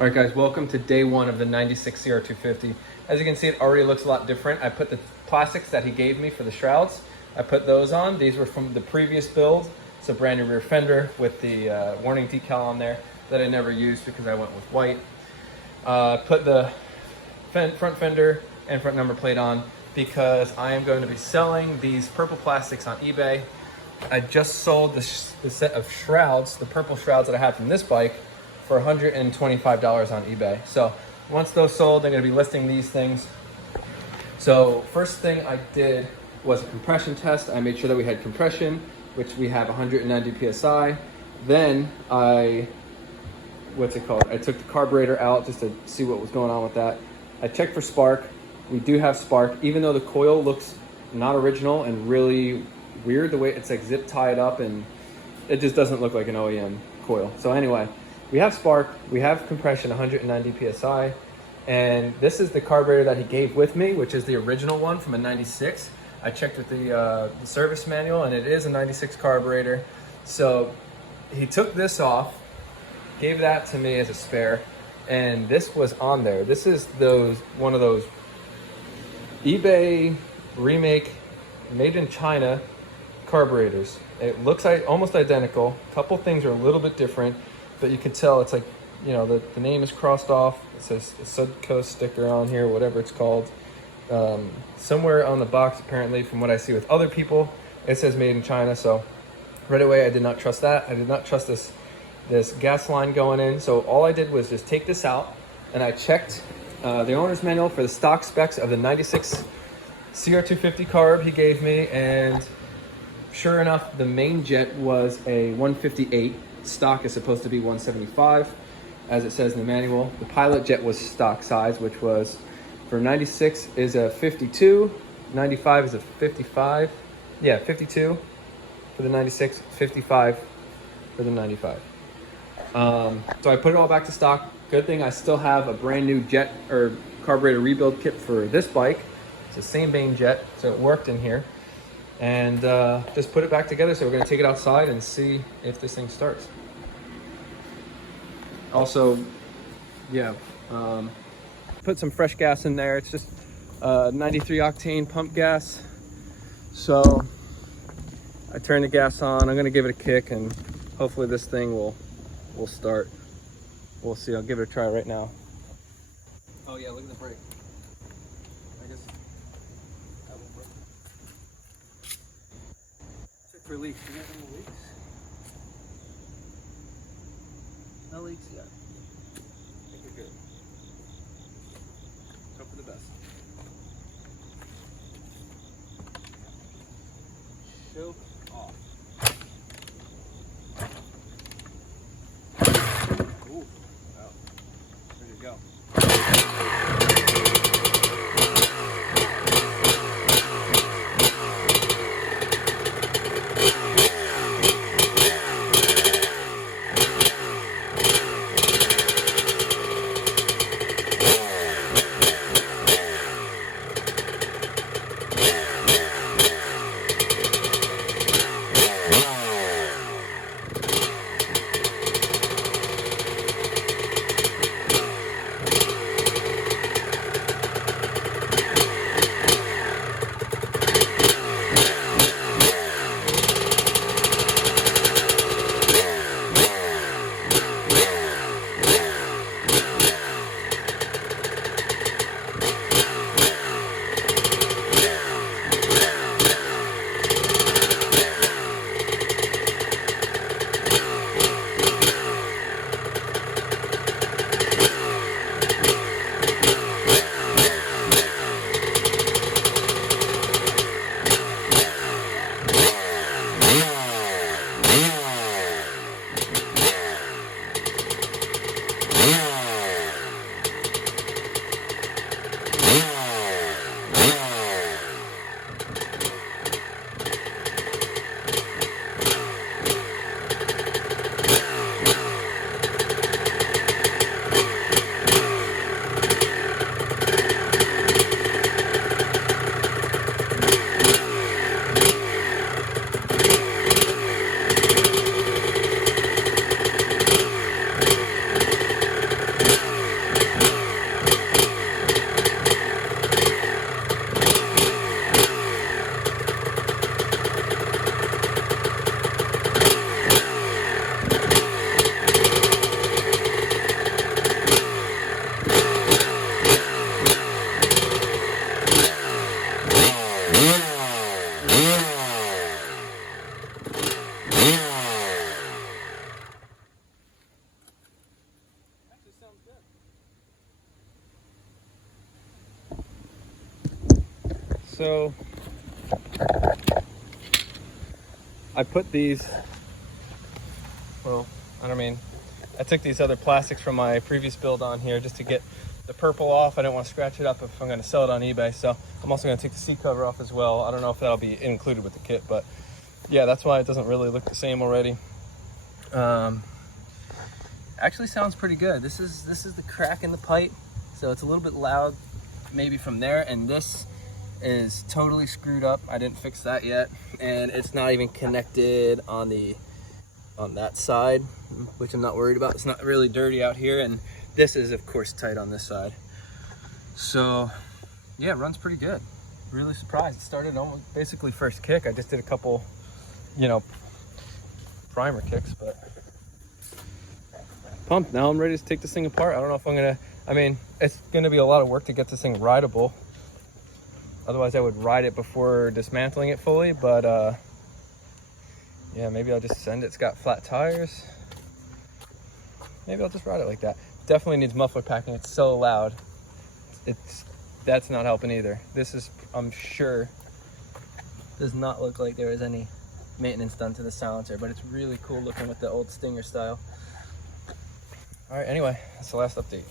All right, guys, welcome to day one of the 96 Cr250. As you can see, it already looks a lot different. I put the plastics that he gave me for the shrouds, I put those on. These were from the previous build. It's a brand new rear fender with the warning decal on there that I never used because I went with white. Put the front fender and front number plate on because I am going to be selling these purple plastics on eBay. I just sold the set of shrouds, the purple shrouds that I had from this bike, for $125 on eBay. So once those sold, I'm gonna be listing these things. So first thing I did was a compression test. I made sure that we had compression, which we have 190 PSI. Then I took the carburetor out just to see what was going on with that. I checked for spark. We do have spark, even though the coil looks not original and really weird, the way it's like zip tied up, and it just doesn't look like an OEM coil. So anyway, we have spark, we have compression, 190 PSI, and this is the carburetor that he gave with me, which is the original one from a 96. I checked with the service manual, and it is a 96 carburetor. So he took this off, gave that to me as a spare, and this was on there. This is one of those eBay remake, made in China carburetors. It looks like almost identical. A couple things are a little bit different, but you can tell it's like, you know, the name is crossed off. It says a Cr250 sticker on here, whatever it's called. Somewhere on the box, apparently, from what I see with other people, it says made in China. So right away, I did not trust that. I did not trust this gas line going in. So all I did was just take this out, and I checked the owner's manual for the stock specs of the 96 Cr250 carb he gave me, and sure enough, the main jet was a 158. Stock is supposed to be 175, as it says in the manual. The pilot jet was stock size, which was for 96 is a 52, 95 is a 55. Yeah, 52 for the 96, 55 for the 95. So I put it all back to stock. Good thing I still have a brand new jet or carburetor rebuild kit for this bike. It's the same main jet, so it worked in here. And just put it back together. So we're gonna take it outside and see if this thing starts. Also, yeah, put some fresh gas in there. It's just 93 octane pump gas. So I turn the gas on. I'm gonna give it a kick, and hopefully this thing will start. We'll see. I'll give it a try right now. Oh yeah, look at the brake. I guess that will work. Check for leaks. You got any leaks? No leaks yet. I think we're good. Hope for the best. Choke off. Ooh, wow. Ready to go. sounds good. So I put these, well, I took these other plastics from my previous build on here just to get the purple off. I didn't want to scratch it up if I'm going to sell it on eBay. So I'm also going to take the seat cover off as well. I don't know if that'll be included with the kit, but yeah, that's why it doesn't really look the same already. Actually sounds pretty good. This is the crack in the pipe, so it's a little bit loud maybe from there, and this is totally screwed up. I didn't fix that yet, and it's not even connected on that side, which I'm not worried about. It's not really dirty out here, and this is of course tight on this side. So yeah, it runs pretty good. Really surprised. It started almost basically first kick. I just did a couple, you know, primer kicks, but pumped. Now I'm ready to take this thing apart. I don't know if I'm gonna, it's gonna be a lot of work to get this thing rideable. Otherwise I would ride it before dismantling it fully, but yeah, maybe I'll just send it. It's got flat tires. Maybe I'll just ride it like that. Definitely needs muffler packing. It's so loud. That's not helping either. This is, I'm sure, does not look like there was any maintenance done to the silencer, but it's really cool looking with the old Stinger style. All right, anyway, that's the last update.